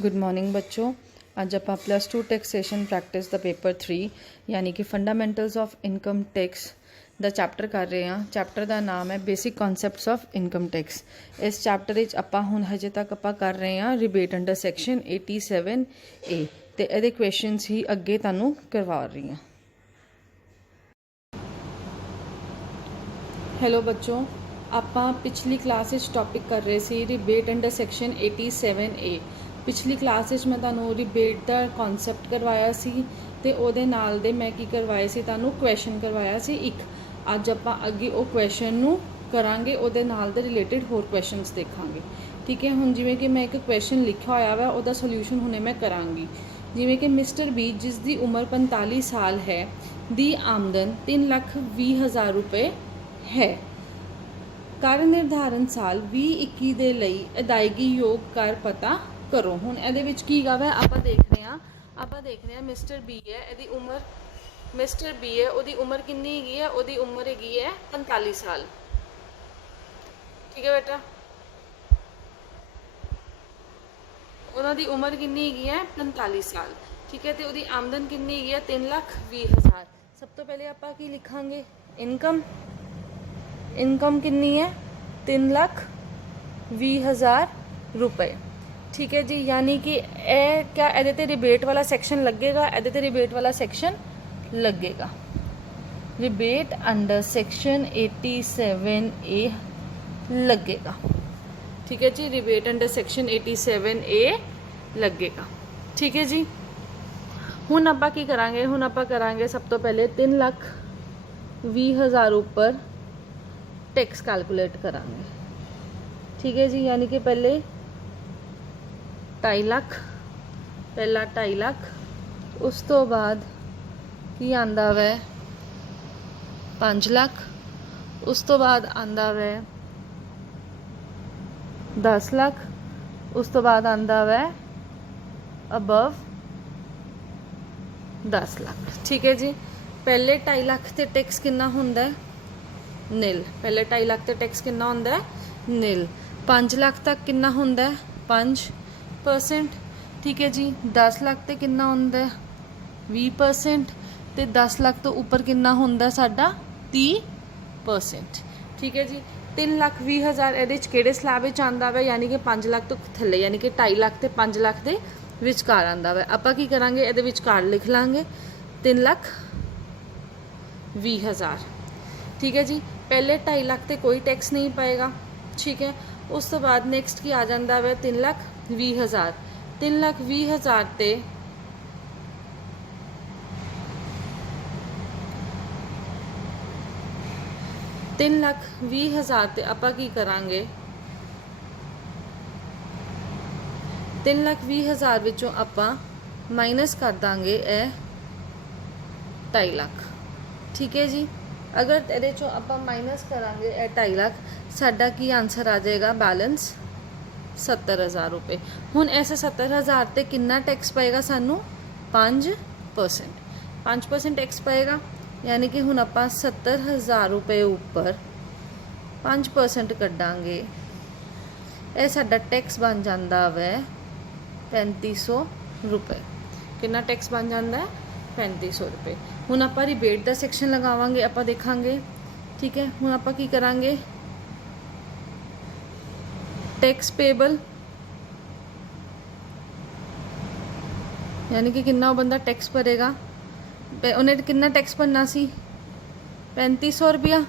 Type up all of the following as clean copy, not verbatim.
Good morning बच्चों। आज आप +2 टैक्सेशन प्रैक्टिस द पेपर 3 यानी कि fundamentals of income tax the chapter ਕਰ ਰਹੇ ਹਾਂ। ਚੈਪਟਰ ਦਾ ਨਾਮ ਹੈ basic concepts of income tax. ਇਸ ਚੈਪਟਰ ਵਿੱਚ ਆਪਾਂ ਹੁਣ ਹਜੇ ਤੱਕ ਆਪਾਂ ਕਰ ਰਹੇ ਹਾਂ ਰਿਬੇਟ ਅੰਡਰ ਸੈਕਸ਼ਨ 87A ਤੇ ਇਹਦੇ ਕੁਐਸਚਨਸ ਹੀ ਅੱਗੇ ਤੁਹਾਨੂੰ ਕਰਵਾ ਰਹੀ ਹਾਂ। ਹੈਲੋ ਬੱਚੋ, ਆਪਾਂ ਪਿਛਲੀ ਕਲਾਸ ਵਿੱਚ ਟੌਪਿਕ ਕਰ ਰਹੇ ਸੀ ਰਿਬੇਟ ਅੰਡਰ ਸੈਕਸ਼ਨ 87A। ਪਿਛਲੀ ਕਲਾਸ ਵਿੱਚ ਮੈਂ ਤੁਹਾਨੂੰ ਰਿਬੇਟ ਦਾ ਕਨਸੈਪਟ ਕਰਵਾਇਆ ਸੀ ਤੇ ਉਹਦੇ ਨਾਲ ਦੇ ਮੈਂ ਕੀ ਕਰਵਾਏ ਸੀ, ਤੁਹਾਨੂੰ ਕੁਐਸਚਨ ਕਰਵਾਇਆ ਸੀ ਇੱਕ। ਅੱਜ ਆਪਾਂ ਅੱਗੇ ਉਹ ਕੁਐਸਚਨ ਨੂੰ ਕਰਾਂਗੇ, ਉਹਦੇ ਨਾਲ ਦੇ ਰਿਲੇਟਡ ਹੋਰ ਕੁਐਸਚਨਸ ਦੇਖਾਂਗੇ। ਠੀਕ ਹੈ, ਹੁਣ ਜਿਵੇਂ ਕਿ ਮੈਂ ਇੱਕ ਕੁਐਸਚਨ ਲਿਖਿਆ ਹੋਇਆ ਵਾ, ਉਹਦਾ ਸੋਲੂਸ਼ਨ ਹੁਣੇ ਮੈਂ ਕਰਾਂਗੀ। ਜਿਵੇਂ ਕਿ ਮਿਸਟਰ ਬੀ, ਜਿਸ ਦੀ ਉਮਰ 45 ਸਾਲ ਹੈ, ਦੀ ਆਮਦਨ 3,20,000 ਰੁਪਏ ਹੈ। ਕਰ ਨਿਰਧਾਰਨ ਸਾਲ 2021 ਦੇ ਲਈ ਅਦਾਇਗੀ ਯੋਗ ਕਰ ਪਤਾ ਕਰੋ। ਹੁਣ ਇਹਦੇ ਵਿੱਚ ਕੀ ਗਾ ਵਾ, ਆਪਾਂ ਦੇਖ ਰਹੇ ਹਾਂ ਮਿਸਟਰ ਬੀ ਹੈ, ਇਹਦੀ ਉਮਰ ਮਿਸਟਰ ਬੀ ਹੈ, ਉਹਦੀ ਉਮਰ ਕਿੰਨੀ ਹੈਗੀ ਹੈ? ਉਹਦੀ ਉਮਰ ਹੈਗੀ ਹੈ 45 ਸਾਲ। ਠੀਕ ਹੈ ਬੇਟਾ, ਉਹਨਾਂ ਦੀ ਉਮਰ ਕਿੰਨੀ ਹੈਗੀ ਹੈ? 45 ਸਾਲ। ਠੀਕ ਹੈ, ਤੇ ਉਹਦੀ ਆਮਦਨ ਕਿੰਨੀ ਹੈਗੀ ਹੈ? 3,20,000। ਸਭ ਤੋਂ ਪਹਿਲੇ ਆਪਾਂ ਕੀ ਲਿਖਾਂਗੇ? ਇਨਕਮ ਕਿੰਨੀ ਹੈ? 3,20,000 रुपए। ठीक है जी, यानी कि क्या ਇਹਦੇ ਤੇ ਰਿਬੇਟ ਵਾਲਾ ਸੈਕਸ਼ਨ ਲੱਗੇਗਾ? ਇਹਦੇ ਤੇ ਰਿਬੇਟ ਵਾਲਾ ਸੈਕਸ਼ਨ ਲੱਗੇਗਾ। ਰਿਬੇਟ ਅੰਡਰ ਸੈਕਸ਼ਨ 87A ਲੱਗੇਗਾ। ठीक है जी, रिबेट अंडर सैक्शन 87A लगेगा। ठीक है जी, ਹੁਣ ਆਪਾਂ ਕੀ ਕਰਾਂਗੇ? ਹੁਣ ਆਪਾਂ ਕਰਾਂਗੇ ਸਭ ਤੋਂ ਪਹਿਲੇ 3,20,000 ਉੱਪਰ टैक्स कैलकुलेट करांगे। ठीक है जी, यानी कि पहले 2.5 लाख, पहला 2.5 लाख, उस तो बाद की आंदा वै 5 लाख, उस तो बाद आंदा वै 10 लाख, उस तो बाद आंदा वै अबव 10 लाख। ठीक है जी, पहले 2.5 लाख ते टैक्स कितना हुंदा है? नील। पहले 2.5 लाख ते टैक्स कितना होंदा है? नील। 5 लाख तक कितना होंदा है? 5%। ठीक है जी, 10 लाख ते कितना होंदा है? 20%। ते 10 लाख तो ऊपर कितना होंदा है साडा? 30%। ठीक है जी, 3,20,000 ਇਹਦੇ 'ਚ ਕਿਹੜੇ ਸਲੈਬ ਵਿੱਚ ਆਂਦਾ ਵਾ? ਯਾਨੀ ਕਿ 5 ਲੱਖ ਤੋਂ ਥੱਲੇ, ਯਾਨੀ ਕਿ 2.5 ਲੱਖ ਤੇ 5 ਲੱਖ ਦੇ ਵਿਚਕਾਰ ਆਂਦਾ ਵਾ। ਆਪਾਂ ਕੀ ਕਰਾਂਗੇ? ਇਹਦੇ ਵਿਚਕਾਰ ਲਿਖ ਲਾਂਗੇ 3,20,000। ठीक है जी, पहले 2.5 लाख ते कोई टैक्स नहीं पाएगा। ठीक है, उस तो बाद नैक्सट की आ जाता है 3,20,000। 3,20,000 ते 3,20,000 ते आपां की करांगे? 3,20,000 विचों आपां माइनस कर दांगे 2.5 लाख। ठीक है जी, अगर ਇਹਦੇ ਚੋਂ ਆਪਾਂ ਮਾਈਨਸ ਕਰਾਂਗੇ 2.5 ਲੱਖ, ਸਾਡਾ ਕੀ ਆਨਸਰ ਆ ਜਾਏਗਾ? बैलेंस 70,000 रुपए। ਹੁਣ ਐਸੇ 70,000 ਤੇ ਕਿੰਨਾ ਟੈਕਸ ਪਏਗਾ ਸਾਨੂੰ? 5%। 5% ਟੈਕਸ ਪਏਗਾ, ਯਾਨੀ ਕਿ ਹੁਣ ਆਪਾਂ 70,000 रुपए ਉੱਪਰ 5% ਕੱਢਾਂਗੇ, ਇਹ ਸਾਡਾ ਟੈਕਸ ਬਣ ਜਾਂਦਾ ਵੈ 3,500 रुपए। ਕਿੰਨਾ ਟੈਕਸ ਬਣ ਜਾਂਦਾ ਹੈ? 3,500 रुपए। ਹੁਣ ਆਪਾਂ ਰਿਬੇਟ ਦਾ ਸੈਕਸ਼ਨ ਲਗਾਵਾਂਗੇ, ਆਪਾਂ ਦੇਖਾਂਗੇ। ਠੀਕ ਹੈ, ਹੁਣ ਆਪਾਂ ਕੀ ਕਰਾਂਗੇ? ਟੈਕਸ ਪੇਬਲ, ਯਾਨੀ ਕਿ ਕਿੰਨਾ ਉਹ ਬੰਦਾ ਟੈਕਸ ਭਰੇਗਾ? ਉਹਨੇ ਕਿੰਨਾ ਟੈਕਸ ਭਰਨਾ ਸੀ? 3,500 ਰੁਪਇਆ।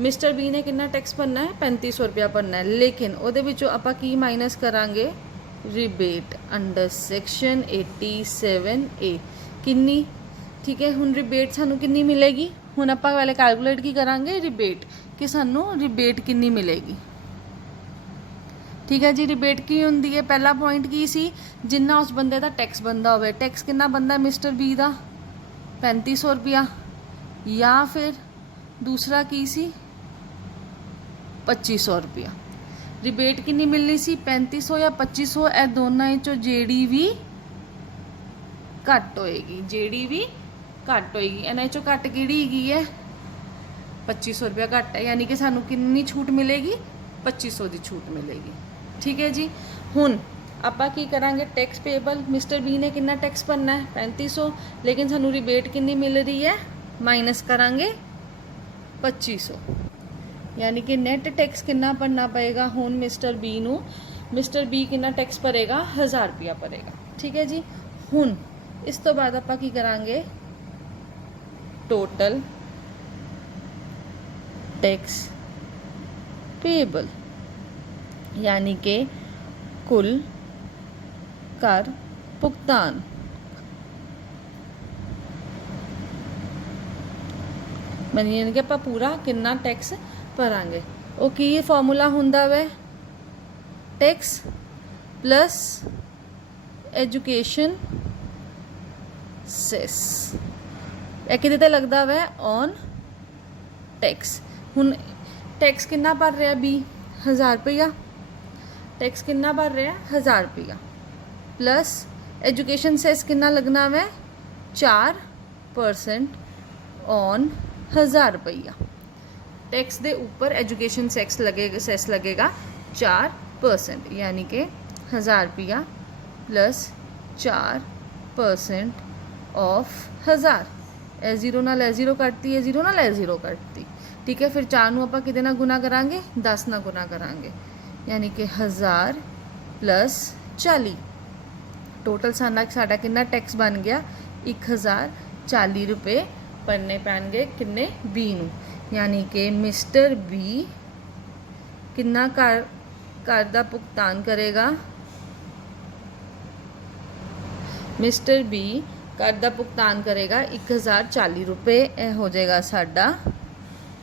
ਮਿਸਟਰ ਬੀ ਨੇ ਕਿੰਨਾ ਟੈਕਸ ਭਰਨਾ ਹੈ? 3,500 ਰੁਪਇਆ ਭਰਨਾ ਹੈ। ਲੇਕਿਨ ਉਹਦੇ ਵਿੱਚੋਂ ਆਪਾਂ ਕੀ ਮਾਈਨਸ ਕਰਾਂਗੇ? ਰਿਬੇਟ ਅੰਡਰ ਸੈਕਸ਼ਨ 87A ਕਿੰਨੀ? ठीक है, ਹੁਣ ਰਿਬੇਟ ਸਾਨੂੰ ਕਿੰਨੀ ਮਿਲੇਗੀ? ਹੁਣ ਆਪਾਂ ਪਹਿਲੇ ਕੈਲਕੂਲੇਟ ਕੀ ਕਰਾਂਗੇ? ਰਿਬੇਟ, ਕਿ ਸਾਨੂੰ ਰਿਬੇਟ ਕਿੰਨੀ ਮਿਲੇਗੀ। ਠੀਕ ਹੈ ਜੀ, ਰਿਬੇਟ ਕੀ ਹੁੰਦੀ ਹੈ? ਪਹਿਲਾ ਪੁਆਇੰਟ ਕੀ ਸੀ? ਜਿੰਨਾ ਉਸ ਬੰਦੇ ਦਾ ਟੈਕਸ ਬੰਦਾ ਹੋਵੇ। ਟੈਕਸ ਕਿੰਨਾ ਬੰਦਾ ਮਿਸਟਰ ਬੀ ਦਾ? 3,500 ਰੁਪਇਆ। ਜਾਂ ਫਿਰ ਦੂਸਰਾ ਕੀ ਸੀ? 2,500 ਰੁਪਇਆ। ਰਿਬੇਟ ਕਿੰਨੀ ਮਿਲਣੀ ਸੀ? 3,500 ਜਾਂ 2,500, ਇਹ ਦੋਨਾਂ ਵਿੱਚੋਂ ਜਿਹੜੀ ਵੀ ਘੱਟ ਹੋਏਗੀ, ਜਿਹੜੀ ਵੀ ਘੱਟ ਹੋਏਗੀ। ਇਹਨਾਂ ਵਿੱਚੋਂ ਘੱਟ ਕਿਹੜੀ ਹੈਗੀ ਹੈ? 2,500 ਰੁਪਇਆ ਘੱਟ ਹੈ, ਯਾਨੀ ਕਿ ਸਾਨੂੰ ਕਿੰਨੀ ਛੂਟ ਮਿਲੇਗੀ? 2,500 ਦੀ ਛੂਟ ਮਿਲੇਗੀ। ਠੀਕ ਹੈ ਜੀ, ਹੁਣ ਆਪਾਂ ਕੀ ਕਰਾਂਗੇ, ਟੈਕਸ ਪੇਬਲ ਮਿਸਟਰ ਬੀ ਨੇ ਕਿੰਨਾ ਟੈਕਸ ਭਰਨਾ ਹੈ 3500, ਲੇਕਿਨ ਸਾਨੂੰ ਰਿਬੇਟ ਕਿੰਨੀ ਮਿਲ ਰਹੀ ਹੈ, ਮਾਈਨਸ ਕਰਾਂਗੇ 2500, यानी कि नैट टैक्स कितना भरना पएगा हुण मिस्टर बी नू, मिस्टर बी कितना टैक्स भरेगा 1000 रुपया भरेगा। ठीक है जी। हुण इस तो बाद आपां की करांगे, टोटल टैक्स पेबल यानी कि कुल कर भुगतान। यानी कि आपां पूरा कितना टैक्स भरांगे। वो की फॉर्मूला हुंदा वै, टैक्स प्लस एजुकेशन सेस, यह किते ते लगदा वै ऑन टैक्स। हुण टैक्स कितना भर रहा बी 1000 रुपया, टैक्स कितना भर रहा 1000 रुपया, प्लस एजुकेशन सेस कितना लगना वै 4% ऑन 1000 रुपया। टैक्स के ऊपर एजुकेशन सेस लगेगा 4%, यानी कि 1000 रुपया प्लस 4% ऑफ 1000। ए जीरो नाल ए जीरो कटती है, जीरो नाल ए जीरो कटती। ठीक है, फिर 4 नूं आपां किहदे नाल गुना करांगे, 10 नाल गुना करांगे, यानी कि 1000 प्लस 40। टोटल साडा कितना टैक्स बन गया 1040 रुपये भरने पैणगे किन्ने बी नूं, यानी कि मिस्टर बी कितना कर दा भुगतान करेगा, मिस्टर बी कर दा भुगतान करेगा 1040 रुपये। यह हो जाएगा साडा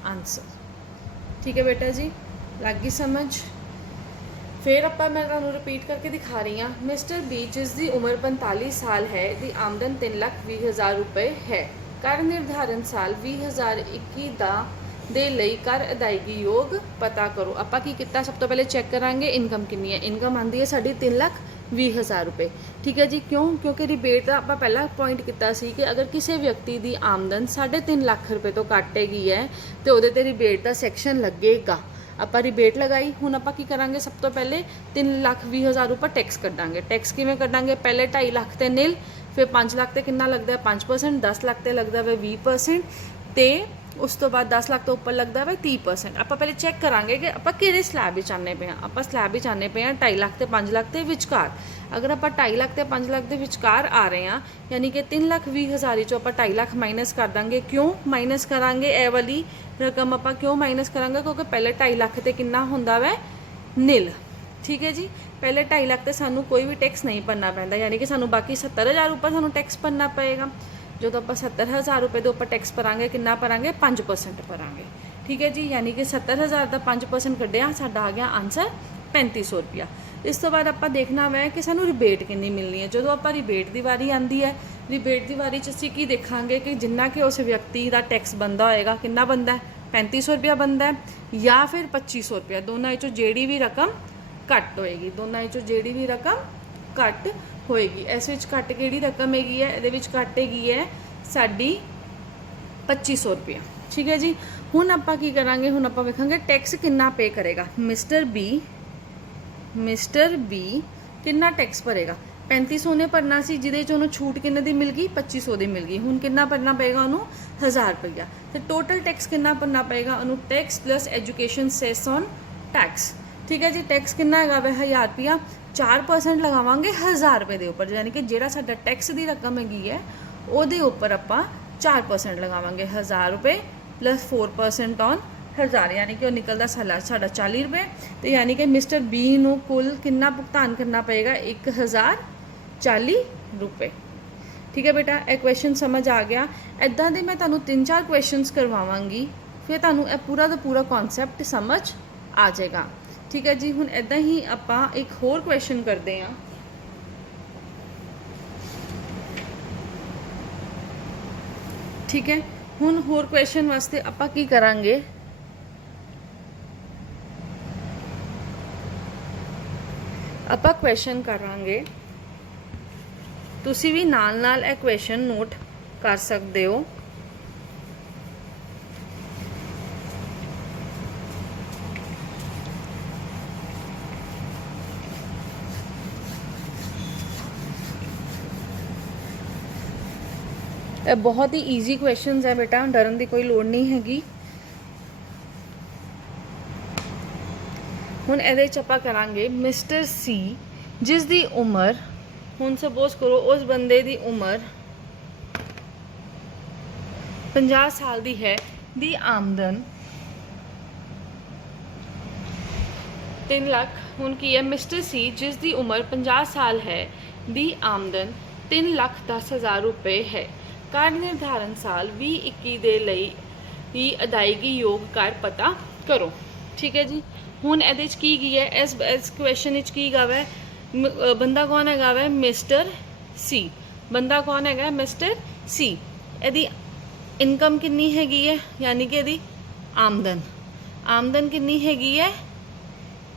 आंसर। ठीक है बेटा जी, लग गई समझ। फिर आपां मैं तुहानूं रिपीट करके दिखा रही हाँ, मिस्टर बी जिसकी उम्र 45 साल है, दी आमदन 3,20,000 रुपये है। कर निर्धारण साल 2021 ਦਾ ਦੇ ਲਈ कर अदायगी योग पता करो। ਆਪਾਂ ਕੀ ਕੀਤਾ, ਸਭ ਤੋਂ ਪਹਿਲੇ ਚੈੱਕ ਕਰਾਂਗੇ ਇਨਕਮ ਕਿੰਨੀ ਹੈ। ਇਨਕਮ ਆਂਦੀ ਹੈ ਸਾਡੀ 3,20,000 रुपये। ठीक है जी। क्यों? क्योंकि रिबेट का आप पहला पॉइंट किया सी कि अगर किसी व्यक्ति की आमदन 3.5 लाख रुपये तो घट हैगी है तो वो रिबेट का सैक्शन लगेगा। आप रिबेट लगाई, हुण आप की करांगे, सब तो पहले 3,20,000 रुपये टैक्स कड्डांगे। टैक्स किवें कड्डांगे, पहले 2.5 लाख ते निल, फिर 5 लाख ते कितना लगता है 5%, 10 लाख ते लगता है 20%, तो उस तो बाद 10 लाख तो उपर लगता है 30%। आप पहले चैक करांगे कि आप किहड़े स्लैब विच आने पे हैं। आप स्लैब विच आने पे हैं 2.5 लाख ते 5 लाख के विचकार। अगर आप 2.5 लाख ते 5 लाख के विचकार आ रहे हैं, यानी कि 3,20,000 चो आप 2.5 लाख माइनस कर देंगे। क्यों माइनस करांगे, ए वाली रकम आप क्यों माइनस करांगे, क्योंकि पहले 2.5 लाख ते कितना हुंदा वै निल। ठीक है जी। पहले 2.5 लाख ते सानू कोई भी टैक्स नहीं भरना पैंदा, यानी कि सानू बाकी 70,000 रुपये सानू टैक्स भरना पएगा। जो आप 70,000 रुपये के उपर टैक्स भरांगे, कितना भरांगे 5% भरांगे। ठीक है जी। यानी कि 70,000 का 5% कढ़िया, साडा आ गया आंसर 3500 रुपया। इस तो बाद आप देखना वै कि सानू रिबेट कितनी मिलनी है। जो आप रिबेट की वारी आती है, रिबेट की वारी असीं की देखांगे कि जिन्ना कि उस व्यक्ति का टैक्स बनता होएगा, कितना बनता है 3500 रुपया बनता है, या फिर 2500 रुपया। दोनों चों जिहड़ी भी रकम घट होएगी, दोनों चों जिहड़ी भी रकम घट होएगी। इस विच घट किहड़ी रकम हैगी है, इहदे विच घट हैगी है साडी 2500 रुपया। ठीक है जी। हुण आपां की करांगे, हुण आपां वेखांगे टैक्स कितना पे करेगा मिस्टर बी कितना टैक्स भरेगा। 3500 ने भरना सी, जिहदे च उहनूं छूट किन्ने दी मिल गई 2500 दी मिल गई। हुण कितना भरना पेगा उहनूं 1000 रुपया। तो टोटल टैक्स कितना भरना पेगा उहनूं, tax plus education cess on tax. ठीक है जी। टैक्स कितना हैगा वे 1000 रुपया, 4% लगावांगे 1000 रुपये के उपर, यानी कि जिहड़ा साडा टैक्स की रकम हैगी है उहदे उपर आपां 4% लगावांगे 1000 रुपये प्लस 4% ऑन 1000, यानी कि निकलता साडा 40 रुपये। तो यानी कि मिस्टर बी नूं कुल कितना भुगतान करना पएगा 1040 रुपये। ठीक है बेटा, यह क्वेश्चन समझ आ गया। इदां दे मैं तुहानूं 3-4 क्वेश्चनस करवावांगी, फिर तुहानूं यह पूरा का पूरा कॉन्सैप्ट समझ आ जाएगा। ठीक है जी। हुण इदां ही आपां एक होर क्वेश्चन करते हैं। ठीक है। हुण होर क्वेश्चन वास्ते आपां की करांगे, आपां क्वेश्चन करांगे, तुसीं भी नाल नाल यह क्वेश्चन नोट कर सकते हो। ਇਹ ਬਹੁਤ ਹੀ ਈਜ਼ੀ ਕੁਐਸਚਨਸ ਹੈ ਬੇਟਾ, ਡਰਨ ਦੀ ਕੋਈ ਲੋੜ ਨਹੀਂ ਹੈਗੀ। ਹੁਣ ਇਹਦੇ 'ਚ ਆਪਾਂ ਕਰਾਂਗੇ ਮਿਸਟਰ ਸੀ ਜਿਸ ਦੀ ਉਮਰ, ਹੁਣ ਸਪੋਜ਼ ਕਰੋ ਉਸ ਬੰਦੇ ਦੀ ਉਮਰ 50 ਸਾਲ ਦੀ ਹੈ, ਦੀ ਆਮਦਨ 3 ਲੱਖ। ਹੁਣ ਕੀ ਹੈ, ਮਿਸਟਰ ਸੀ ਜਿਸ ਦੀ ਉਮਰ 50 ਸਾਲ ਹੈ ਦੀ ਆਮਦਨ 3,10,000 रुपये है। कर निर्धारण साल 2021 ਦੇ ਲਈ ਦੀ ਅਦਾਇਗੀ ਯੋਗ ਕਰ ਪਤਾ ਕਰੋ। ਠੀਕ ਹੈ ਜੀ। ਹੁਣ ਇਹਦੇ 'ਚ ਕੀ ਕੀ ਹੈ, ਇਸ ਕੁਐਸਚਨ ਵਿੱਚ ਕੀ ਗਾ ਹੈ, ਬੰਦਾ ਕੌਣ ਹੈਗਾ ਵੈ, ਮਿਸਟਰ ਸੀ। ਬੰਦਾ ਕੌਣ ਹੈਗਾ, ਮਿਸਟਰ ਸੀ। ਇਹਦੀ ਇਨਕਮ ਕਿੰਨੀ ਹੈਗੀ ਹੈ, ਯਾਨੀ ਕਿ ਇਹਦੀ ਆਮਦਨ ਕਿੰਨੀ ਹੈਗੀ ਹੈ,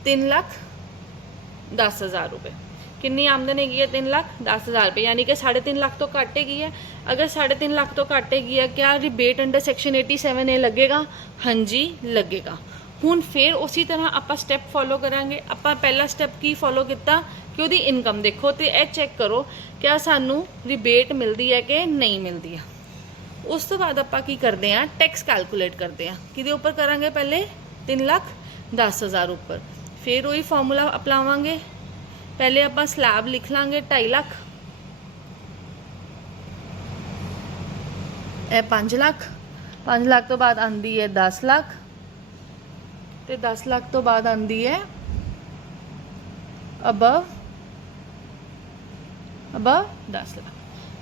3,10,000 रुपये। कितनी आमदन हैगी है, 3,10,000 रुपये, यानी कि 3.5 लाख तो घट हैगी है। अगर 3.5 लाख तो घट हैगी है, क्या रिबेट अंडर सैक्शन 87A लगेगा? हाँ जी लगेगा। हुण फिर उसी तरह आप स्टैप फॉलो करांगे। आप पहला स्टैप की फॉलो किया कि उसकी इनकम देखो तो यह चैक करो क्या सानू रिबेट मिलती है कि नहीं मिलती है। उस तो बाद आप की करते हैं, टैक्स कैलकुलेट करते हैं। कि उपर करांगे पहले 3,10,000 उपर, फिर वही फॉर्मूला अपनावांगे। पहले आप स्लैब लिख लांगे 2.5 लाख, 5 लाख, 5 लाख तो बाद आती है 10 लाख, तो 10 लाख तो बाद आती है अबव 10 लाख।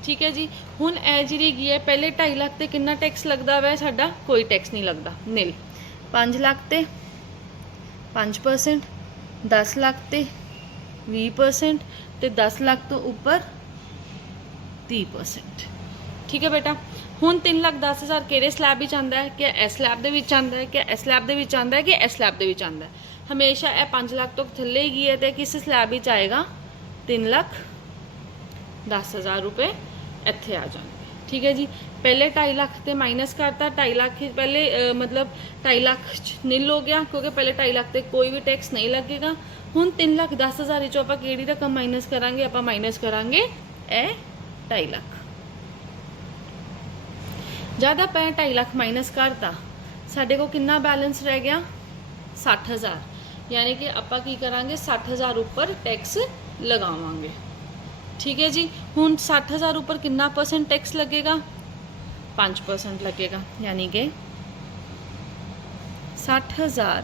ठीक है जी। हुण ए जी है पहले 2.5 लाख ते कितना टैक्स लगता वै, साडा कोई टैक्स नहीं लगता, नील। 5 लाख ते 5%, 10 लाख ते 20%, तो 10 लाख तो ऊपर 30%। ठीक है बेटा। हुण 3,10,000 किहड़े स्लैब विच आंदा है, क्या इस स्लैब दे विच आंदा है, क्या इस स्लैब दे विच आंदा है, कि इस स्लैब दे विच आंदा है। हमेशा यह 5 लाख तो थल्ले ही है, तो किस स्लैब विच आएगा, 3,10,000 रुपये इत्थे आ जाएंगे। ठीक है जी। पहले 2.5 लाख ते माइनस करता, 2.5 लाख पहले मतलब 2.5 लाख नील हो गया, क्योंकि पहले 2.5 लाख ते कोई भी टैक्स नहीं लगेगा। हुण 3,10,000 चो आप किहड़ी रकम माइनस करांगे, आप माइनस करांगे ए 2.5 लाख। जब आप 2.5 लाख माइनस करता, साडे को कितना बैलेंस रह गया, 60,000। यानी कि आप की करांगे 60,000 ऊपर टैक्स लगावांगे। ठीक है जी। हुण 60,000 ऊपर कितना परसेंट टैक्स लगेगा, 5% लगेगा। यानी कि 60,000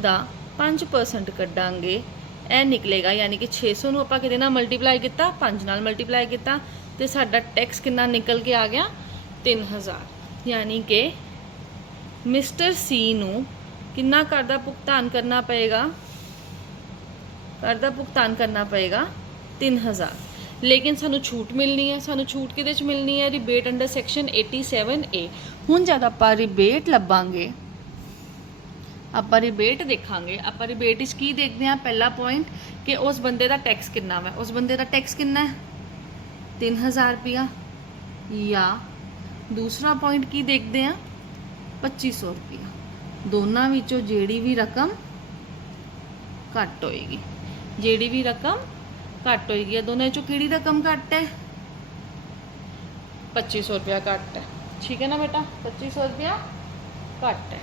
का 5% कड्डांगे, यह निकलेगा, यानी कि 600 नूं आपां किहदे नाल मल्टीप्लाई किया, 5 नाल मल्टीप्लाई किया, तो साडा टैक्स कितना निकल के आ गया, 3,000। यानी कि मिस्टर सी नूं कितना कर दा भुगतान करना पेगा, 3,000। लेकिन सानू छूट मिलनी है, सानू छूट किहदे च मिलनी है, रिबेट अंडर सैक्शन 87A। हुण जद आपां रिबेट लभांगे, आप रिबेट देखांगे, आप रिबेट इस की देखते हैं, पहला पॉइंट कि उस बंदे का टैक्स कितना है, उस बंदे का टैक्स कितना है, 3,000 रुपया। या दूसरा पॉइंट की देखते हैं, 2,500 रुपया। दोनों विचों जेड़ी भी रकम घट होएगी, जेड़ी भी रकम घट होएगी, दोनों चो किहड़ी रकम घट है, 2,500 रुपया घट है। ठीक है ना बेटा, 2,500 रुपया घट है।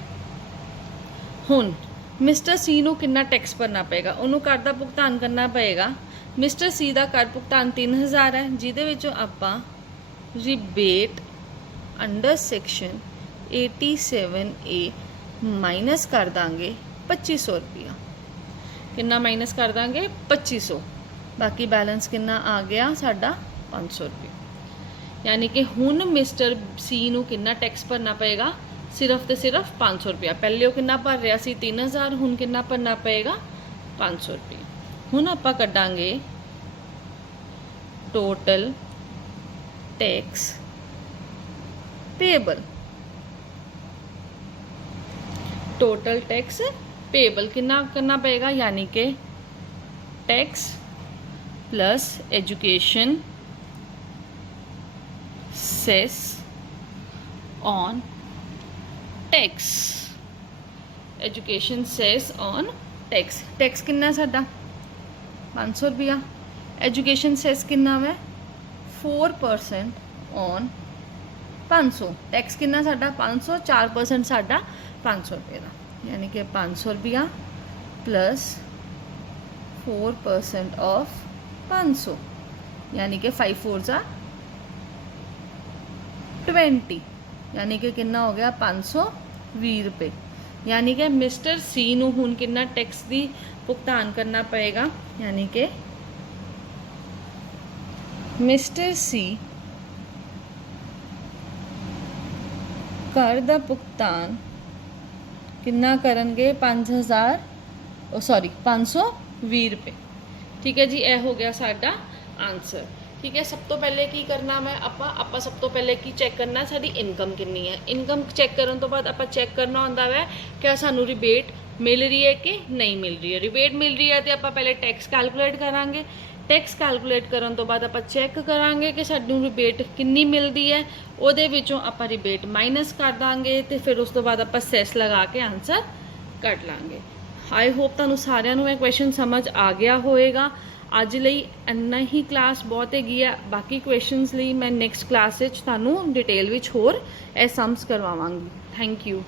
हुण मिस्टर सी नूं कितना टैक्स भरना पेगा, उन्होंने कर दा भुगतान करना पेगा। मिस्टर सी का कर भुगतान 3,000 है, जिहदे विचों आपां rebate under section 87A minus कर देंगे 2,500 रुपया। कितना माइनस कर देंगे, 2,500। बाकी बैलेंस कितना आ गया साडा, 500 रुपये। यानी कि हुण मिस्टर सी नूं कितना टैक्स भरना पेगा, सिर्फ तो सिर्फ 500 रुपया। पहले वो कितना भर रहा सी, 3,000, हुण कितना भरना पेगा, 500 रुपये। हुण आपां कड्डांगे total tax payable. Total tax payable कितना करना पेगा, यानी कि tax plus education cess on tax. Education cess on tax. Tax कितना साडा, 500 रुपया। एजुकेशन सेस कितना है, 4% ऑन 500 टैक्स कितना साडा 500 4% साडा 500 रुपये का यानी कि 500 रुपया प्लस 4% ऑफ 500 यानी कि 5 4 जा 20 यानी कि कितना हो गया 520 रुपये यानी कि मिस्टर सी नूं हुण कितना टैक्स दी भुगतान करना पएगा यानी कि मिस्टर सी कर दा भुगतान कितना करनगे 520 रुपये। ठीक है जी, यह हो गया साडा आंसर। ठीक है, सब तो पहले की करना मैं ਆਪਾਂ सब तो पहले की चैक करना साडी इनकम कितनी है। इनकम चैक करने तो बाद आप चैक करना होंदा है क्या सानू रिबेट मिल रही है कि नहीं मिल रही है। रिबेट मिल रही है तो आप पहले टैक्स कैलकुलेट करांगे। टैक्स कैलकुलेट करने तो बाद आप चैक करांगे कि सानू रिबेट कितनी मिलती है, ਉਹਦੇ ਵਿੱਚੋਂ ਆਪਾਂ रिबेट माइनस कर ਦਾਂਗੇ ਤੇ फिर उस तो बाद आप सैस लगा के आंसर ਕੱਢ ਲਾਂਗੇ। आई होप ਤੁਹਾਨੂੰ ਸਾਰਿਆਂ ਨੂੰ ਇਹ ਕੁਐਸਚਨ ਸਮਝ ਆ ਗਿਆ ਹੋਏਗਾ। ਅੱਜ ਲਈ ਇੰਨਾ ਹੀ ਕਲਾਸ ਬਹੁਤ ਹੈਗੀ ਆ। ਬਾਕੀ ਕੁਐਸਚਨਸ ਲਈ ਮੈਂ ਨੈਕਸਟ ਕਲਾਸ ਵਿੱਚ ਤੁਹਾਨੂੰ ਡਿਟੇਲ ਵਿੱਚ ਹੋਰ ਇਹ ਸਮਸ ਕਰਵਾਵਾਂਗੀ। Thank you.